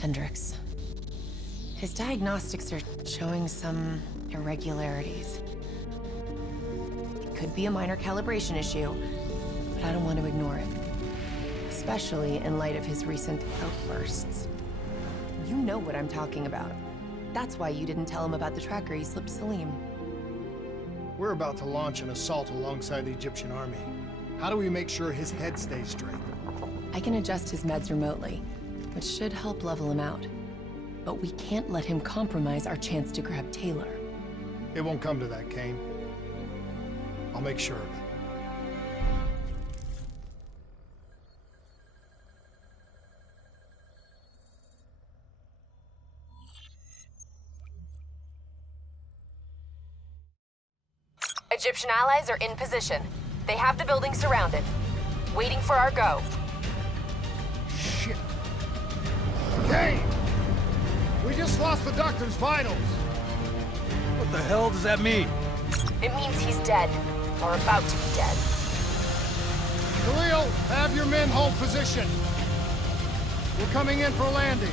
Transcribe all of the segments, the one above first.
Hendricks. His diagnostics are showing some irregularities. It could be a minor calibration issue, but I don't want to ignore it. Especially in light of his recent outbursts. You know what I'm talking about. That's why you didn't tell him about the tracker he slipped Salim. We're about to launch an assault alongside the Egyptian army. How do we make sure his head stays straight? I can adjust his meds remotely, which should help level him out. But we can't let him compromise our chance to grab Taylor. It won't come to that, Kane. I'll make sure of it. Egyptian allies are in position. They have the building surrounded, waiting for our go. Shit. Kane! We just lost the doctor's vitals. What the hell does that mean? It means he's dead, or about to be dead. Khalil, have your men hold position. We're coming in for landing.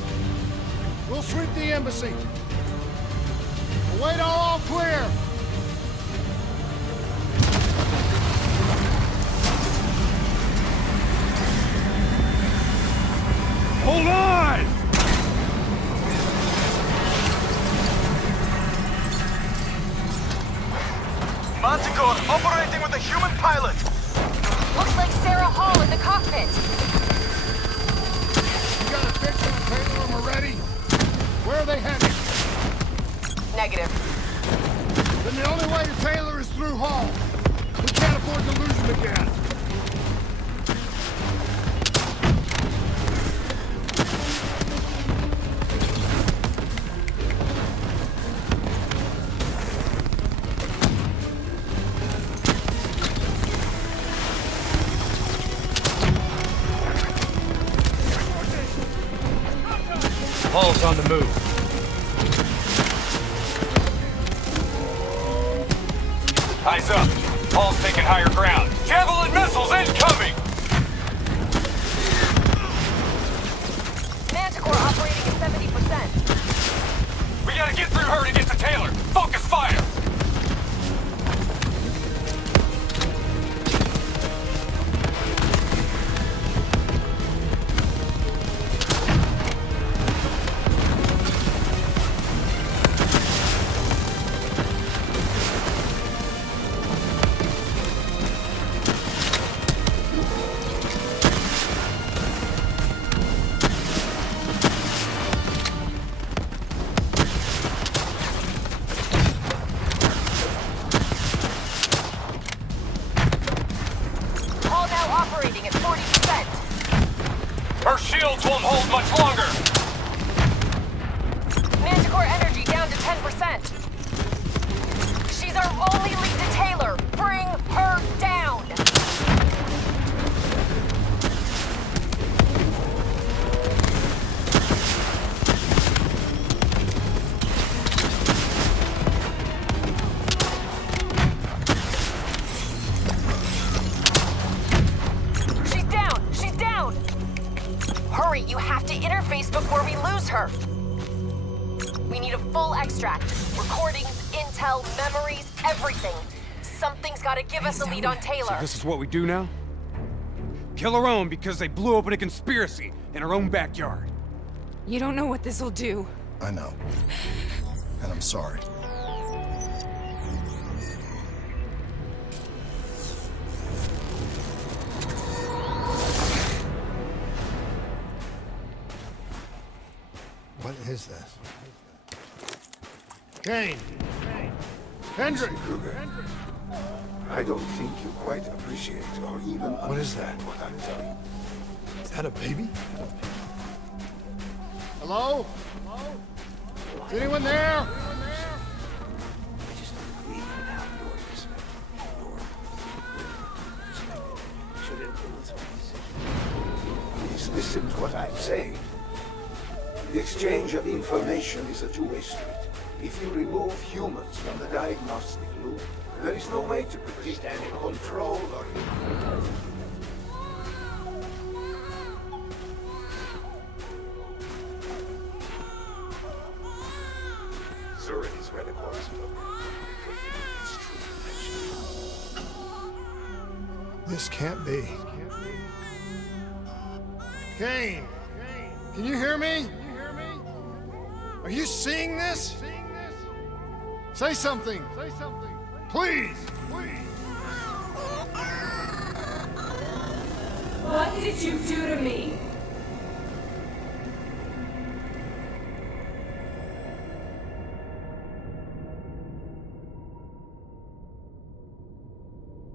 We'll sweep the embassy. Await all clear. Hold on! Manticore operating with a human pilot. Looks like Sarah Hall in the cockpit. You got a fix on Taylor and we're ready? Where are they headed? Negative. Then the only way to Taylor is through Hall. We can't afford to lose him again. Hall's on the move. Eyes up. Hall's taking higher ground. Javelin missiles incoming! Manticore operating at 70%. We gotta get through her to get to Taylor. Focus fire! Operating at 40%. Her shields won't hold much longer! Manticore energy down to 10%. She's our only lead to Taylor. Bring her down! Hurry, you have to interface before we lose her. We need a full extract. Recordings, intel, memories, everything. Something's gotta give us a lead on Taylor. So this is what we do now? Kill her own because they blew open a conspiracy in her own backyard. You don't know what this'll do. I know. And I'm sorry. What is this? Kane! Hendricks! I don't think you quite appreciate or even What is that? what I'm telling you. Is that a baby? Hello? Is anyone there? I just agree without your respect. Your respect should influence what you say. Please listen to what I'm saying. The exchange of information is a two-way street. If you remove humans from the diagnostic loop, there is no way to predict any control or... This can't be. Kane! Can you hear me? Are you seeing this? Say something! Please! What did you do to me?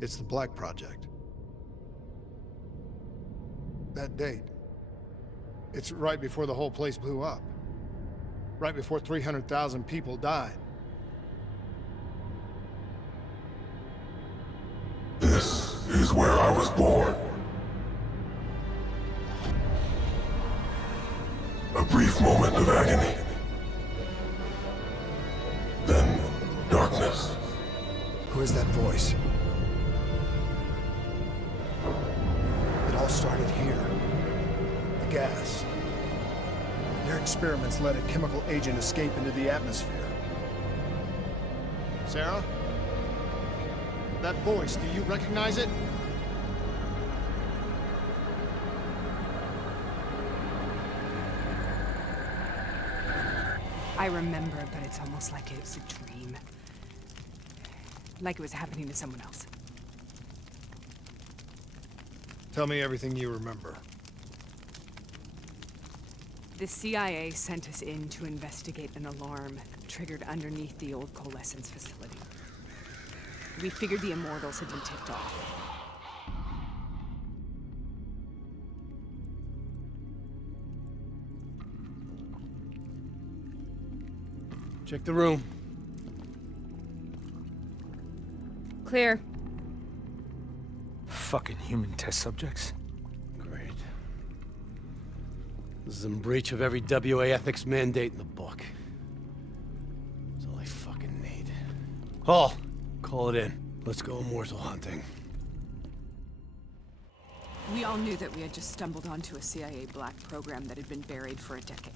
It's the Black Project. That date. It's right before the whole place blew up. Right before 300,000 people died. This is where I was born. A brief moment of agony. Then darkness. Who is that voice? It all started here. The gas. Their experiments let a chemical agent escape into the atmosphere. Sarah? That voice, do you recognize it? I remember, but it's almost like it was a dream. Like it was happening to someone else. Tell me everything you remember. The CIA sent us in to investigate an alarm triggered underneath the old coalescence facility. We figured the Immortals had been tipped off. Check the room. Clear. Fucking human test subjects. Great. This is in breach of every WA ethics mandate in the book. That's all I fucking need. Hall, call it in. Let's go immortal hunting. We all knew that we had just stumbled onto a CIA black program that had been buried for a decade.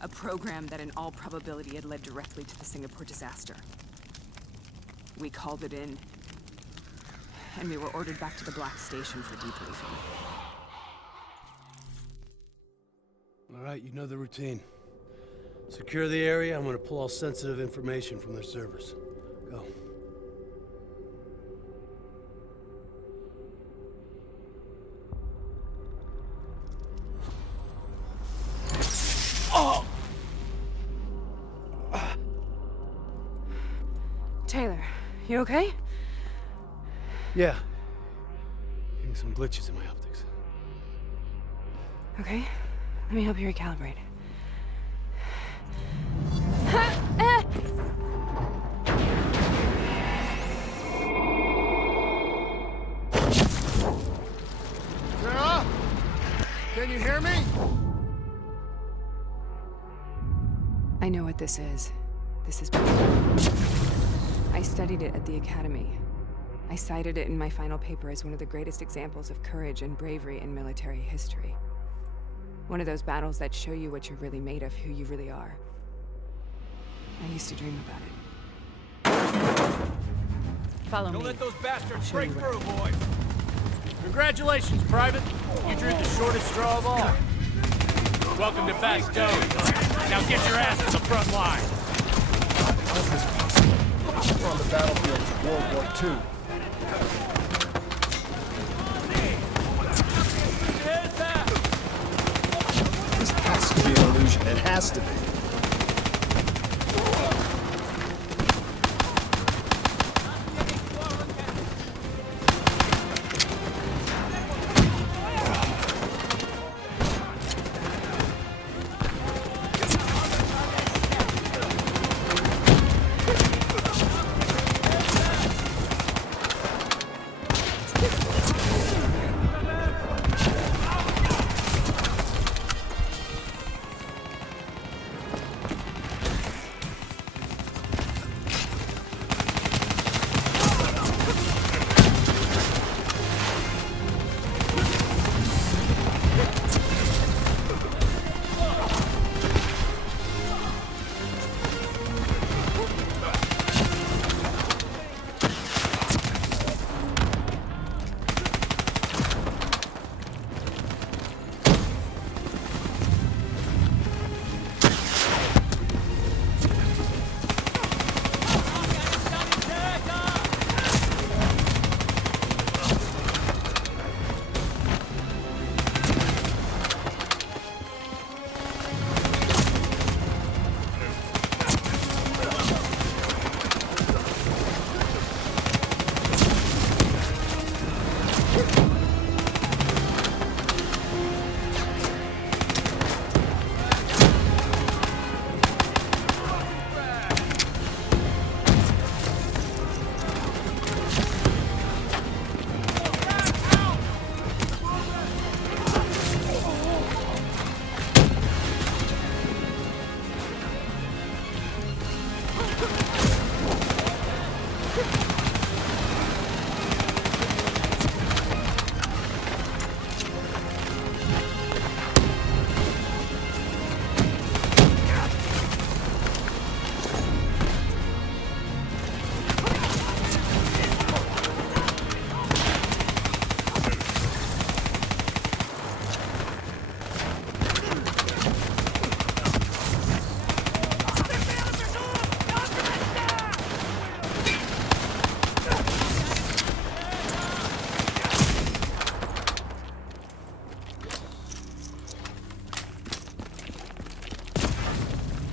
A program that in all probability had led directly to the Singapore disaster. We called it in, and we were ordered back to the Black Station for debriefing. All right, you know the routine. Secure the area. I'm gonna pull all sensitive information from their servers. Go. Taylor, you okay? Yeah. Getting some glitches in my optics. Okay, let me help you recalibrate. Sarah? Can you hear me? I know what this is. This is... I studied it at the Academy. I cited it in my final paper as one of the greatest examples of courage and bravery in military history. One of those battles that show you what you're really made of, who you really are. I used to dream about it. Follow me. Don't let those bastards Show break you through, what boys. Congratulations, Private. You drew the shortest straw of all. Welcome to Bastogne. Now get your ass to the front line. How is this possible? We're on the battlefield of World War II. This has to be an illusion. It has to be.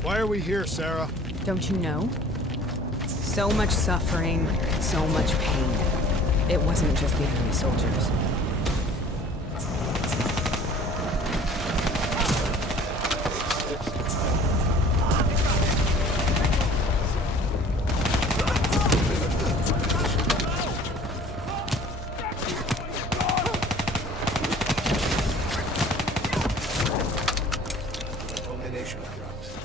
Why are we here, Sarah? Don't you know? So much suffering, so much pain. It wasn't just the enemy soldiers. Combination drugs.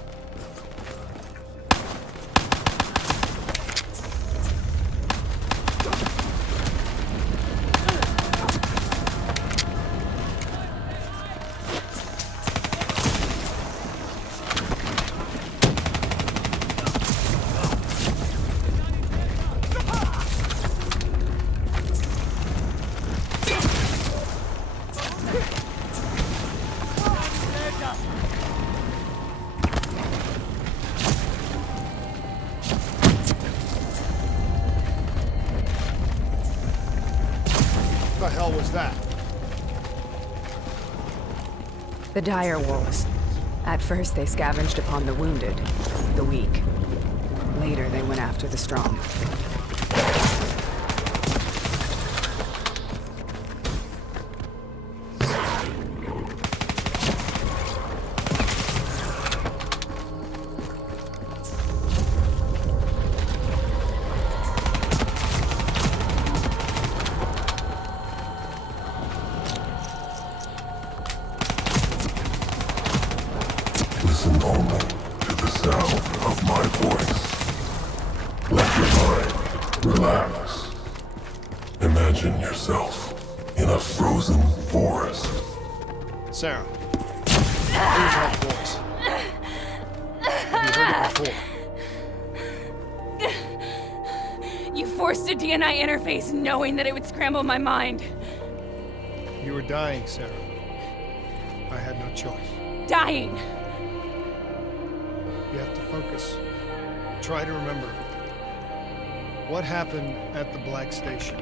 What the hell was that? The dire wolves. At first, they scavenged upon the wounded, the weak. Later, they went after the strong. Listen only to the sound of my voice. Let your mind relax. Imagine yourself in a frozen forest. Sarah. Who's that voice? Have you heard it before? You forced a DNI interface knowing that it would scramble my mind. You were dying, Sarah. I had no choice. Dying! You have to focus. Try to remember. What happened at the Black Station?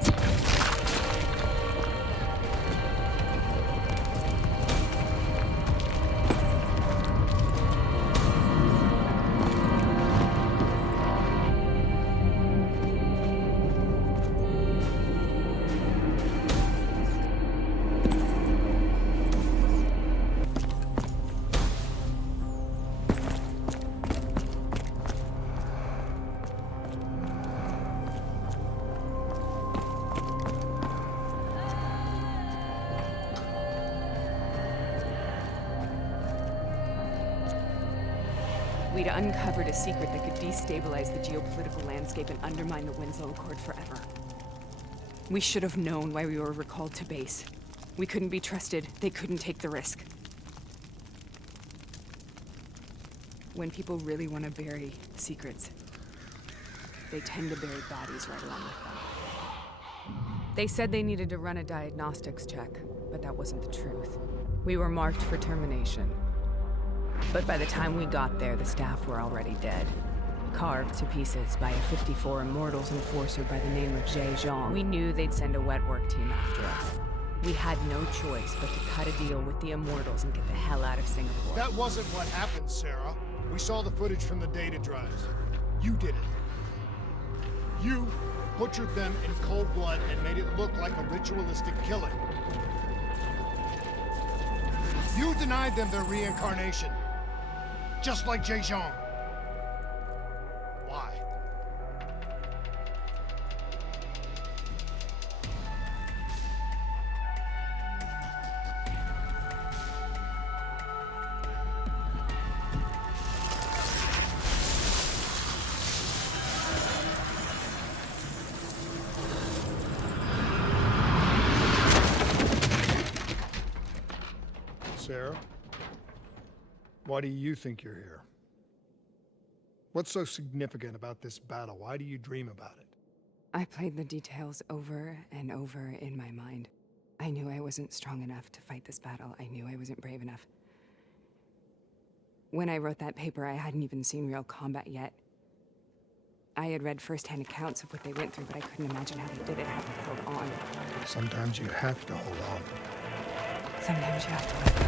We'd uncovered a secret that could destabilize the geopolitical landscape and undermine the Winslow Accord forever. We should have known why we were recalled to base. We couldn't be trusted. They couldn't take the risk. When people really want to bury secrets, they tend to bury bodies right along with them. They said they needed to run a diagnostics check, but that wasn't the truth. We were marked for termination. But by the time we got there, the staff were already dead. Carved to pieces by a 54 Immortals enforcer by the name of Jay Zhang. We knew they'd send a wet work team after us. We had no choice but to cut a deal with the Immortals and get the hell out of Singapore. That wasn't what happened, Sarah. We saw the footage from the data drives. You did it. You butchered them in cold blood and made it look like a ritualistic killing. You denied them their reincarnation. Just like Jay Zhang. Why? Sarah? Why do you think you're here? What's so significant about this battle? Why do you dream about it? I played the details over and over in my mind. I knew I wasn't strong enough to fight this battle. I knew I wasn't brave enough. When I wrote that paper, I hadn't even seen real combat yet. I had read first-hand accounts of what they went through, but I couldn't imagine how they did it, how they held on. Sometimes you have to hold on. Sometimes you have to let go.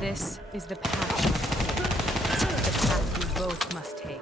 This is the path you must take. path you both must take.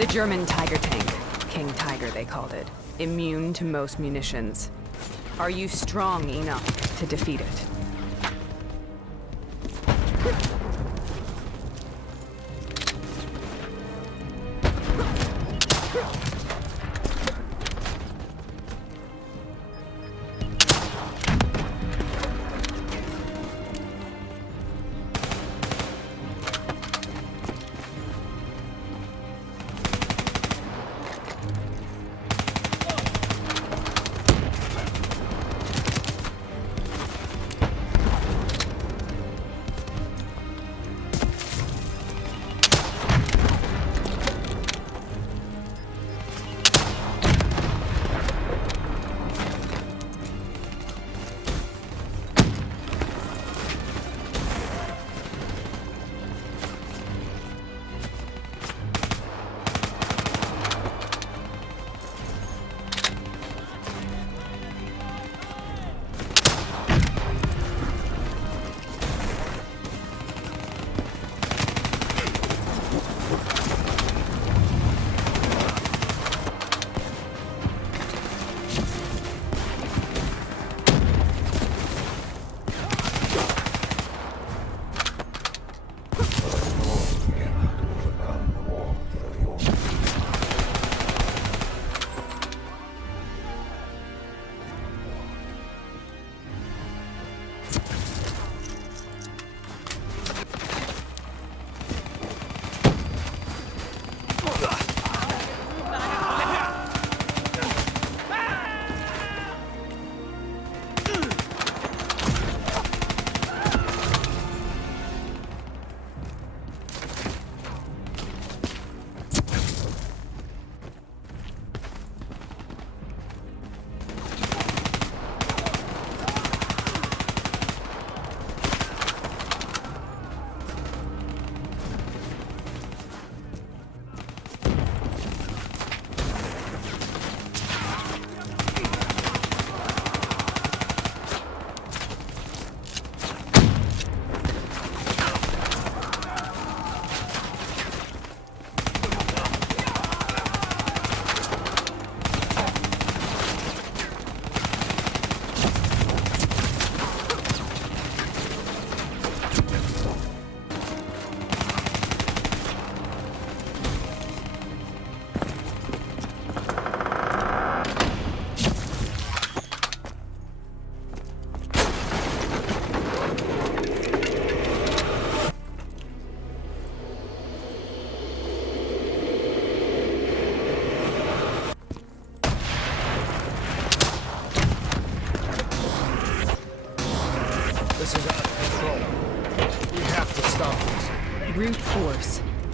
The German Tiger tank. King Tiger, they called it. Immune to most munitions. Are you strong enough to defeat it?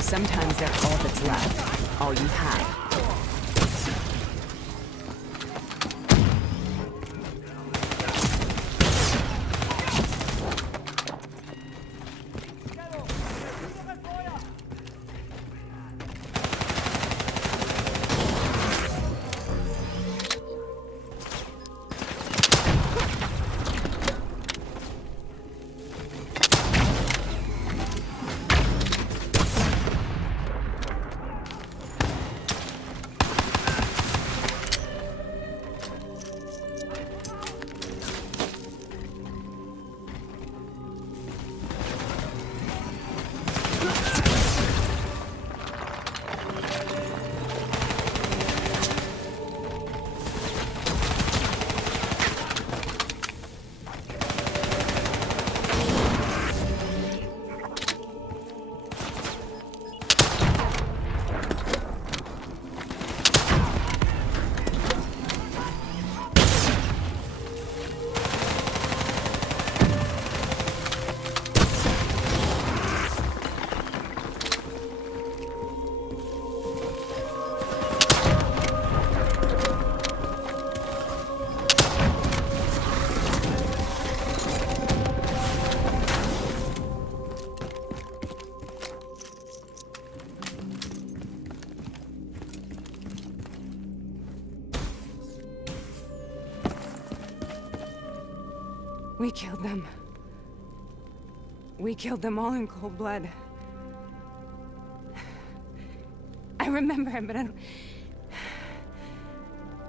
Sometimes they're all that's left, all you have. We killed them. We killed them all in cold blood. I remember it, but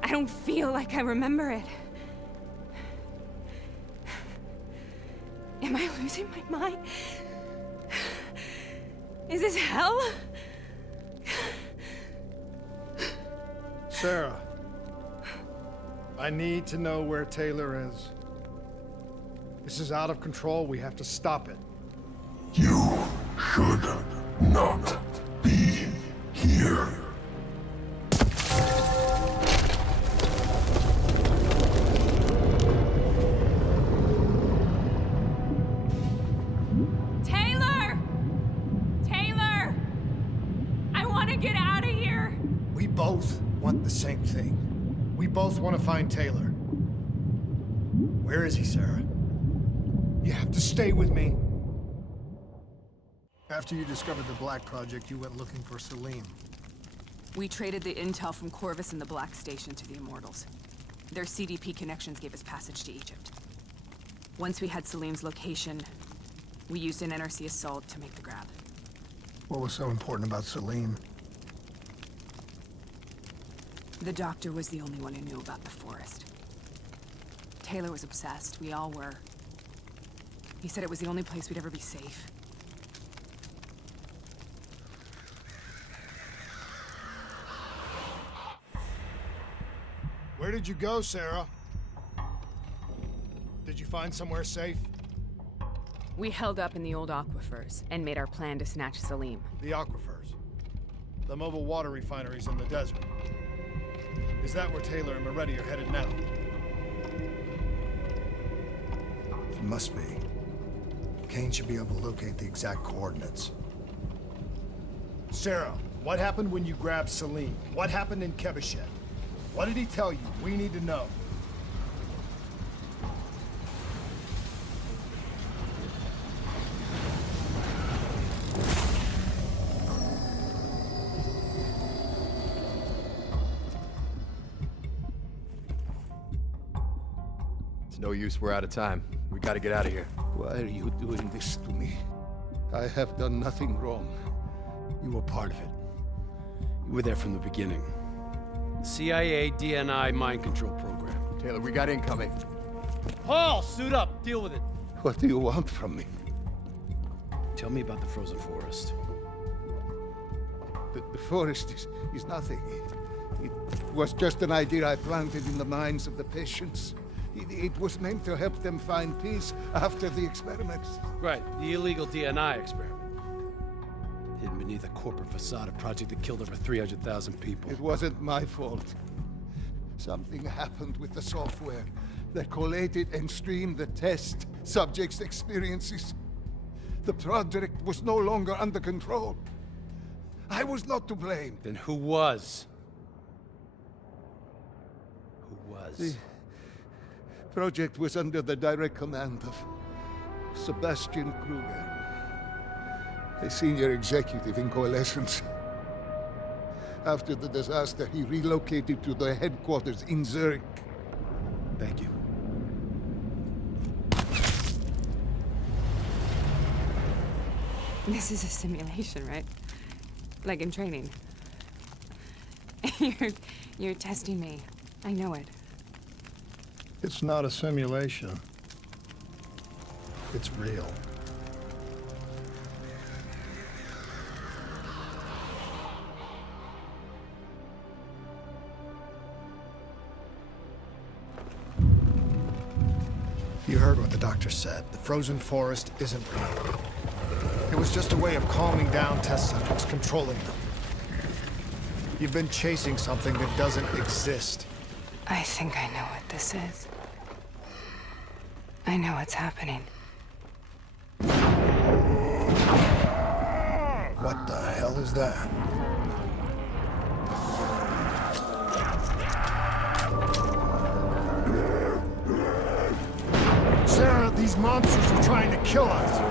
I don't feel like I remember it. Am I losing my mind? Is this hell? Sarah, I need to know where Taylor is. This is out of control. We have to stop it. You should not be here. Taylor! Taylor! I want to get out of here! We both want the same thing. We both want to find Taylor. Where is he, Sarah? You have to stay with me. After you discovered the Black Project, you went looking for Salim. We traded the intel from Corvus and the Black Station to the Immortals. Their CDP connections gave us passage to Egypt. Once we had Salim's location, we used an NRC assault to make the grab. What was so important about Salim? The doctor was the only one who knew about the forest. Taylor was obsessed. We all were. He said it was the only place we'd ever be safe. Where did you go, Sarah? Did you find somewhere safe? We held up in the old aquifers and made our plan to snatch Salim. The aquifers. The mobile water refineries in the desert. Is that where Taylor and Moretti are headed now? It must be. Kane should be able to locate the exact coordinates. Sarah, what happened when you grabbed Salim? What happened in Kebashet? What did he tell you? We need to know. It's no use, we're out of time. We gotta get out of here. Why are you doing this to me? I have done nothing wrong. You were part of it. You were there from the beginning. CIA, DNI, mind control program. Taylor, we got incoming. Paul, suit up. Deal with it. What do you want from me? Tell me about the frozen forest. The forest is nothing. It was just an idea I planted in the minds of the patients. It was meant to help them find peace after the experiments. Right, the illegal DNI experiment. Hidden beneath a corporate facade, a project that killed over 300,000 people. It wasn't my fault. Something happened with the software that collated and streamed the test subjects' experiences. The project was no longer under control. I was not to blame. Then who was? Who was? The project was under the direct command of Sebastian Kruger, a senior executive in Coalescence. After the disaster, he relocated to the headquarters in Zurich. Thank you. This is a simulation, right? Like in training. You're testing me. I know it. It's not a simulation. It's real. You heard what the doctor said. The frozen forest isn't real. It was just a way of calming down test subjects, controlling them. You've been chasing something that doesn't exist. I think I know what this is. I know what's happening. What the hell is that? Sarah, these monsters are trying to kill us.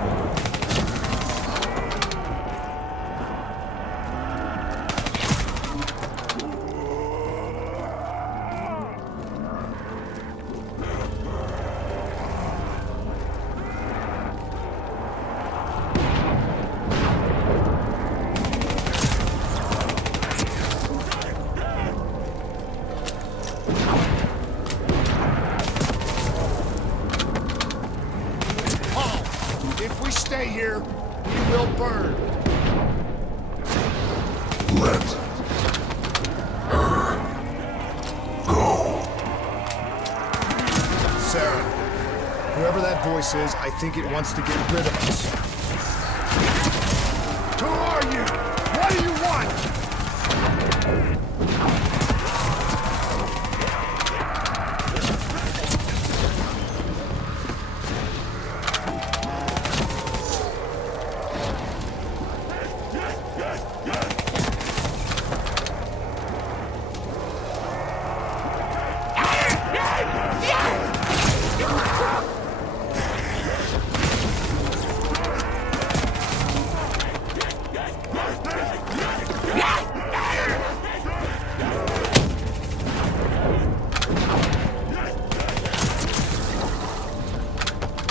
If we stay here, we will burn. Let her go. Sarah, whoever that voice is, I think it wants to get rid of us. Who are you? What do you want?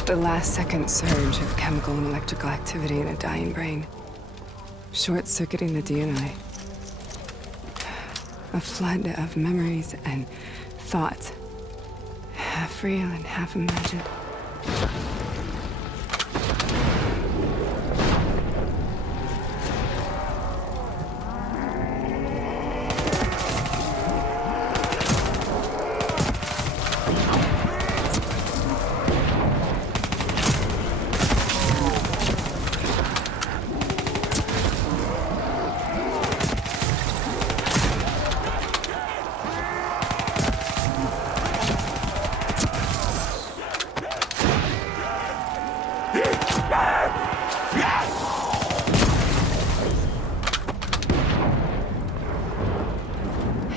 The last-second surge of chemical and electrical activity in a dying brain. Short-circuiting the DNA. A flood of memories and thoughts. Half real and half imagined.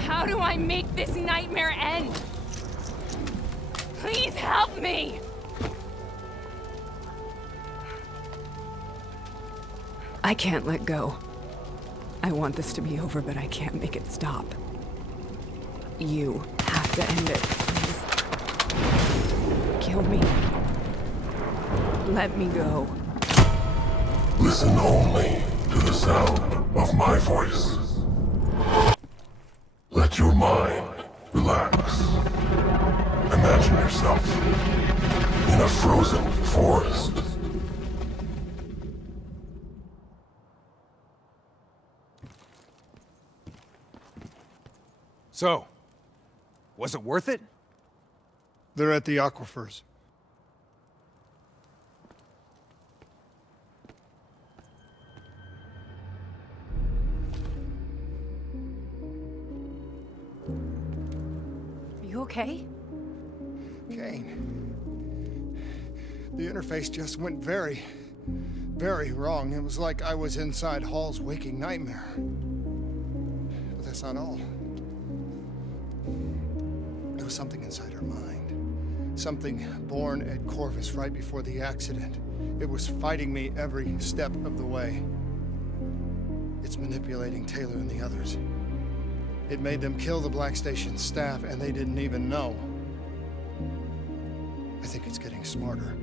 How do I make this nightmare end? Please help me! I can't let go. I want this to be over, but I can't make it stop. You have to end it, please. Kill me. Let me go. Listen only to the sound of my voice. Let your mind relax. Imagine yourself in a frozen forest. So, was it worth it? They're at the aquifers. Are you okay? Kane. The interface just went very, very wrong. It was like I was inside Hall's waking nightmare. But that's not all. There was something inside her mind. Something born at Corvus right before the accident. It was fighting me every step of the way. It's manipulating Taylor and the others. It made them kill the Black Station staff, and they didn't even know. I think it's getting smarter.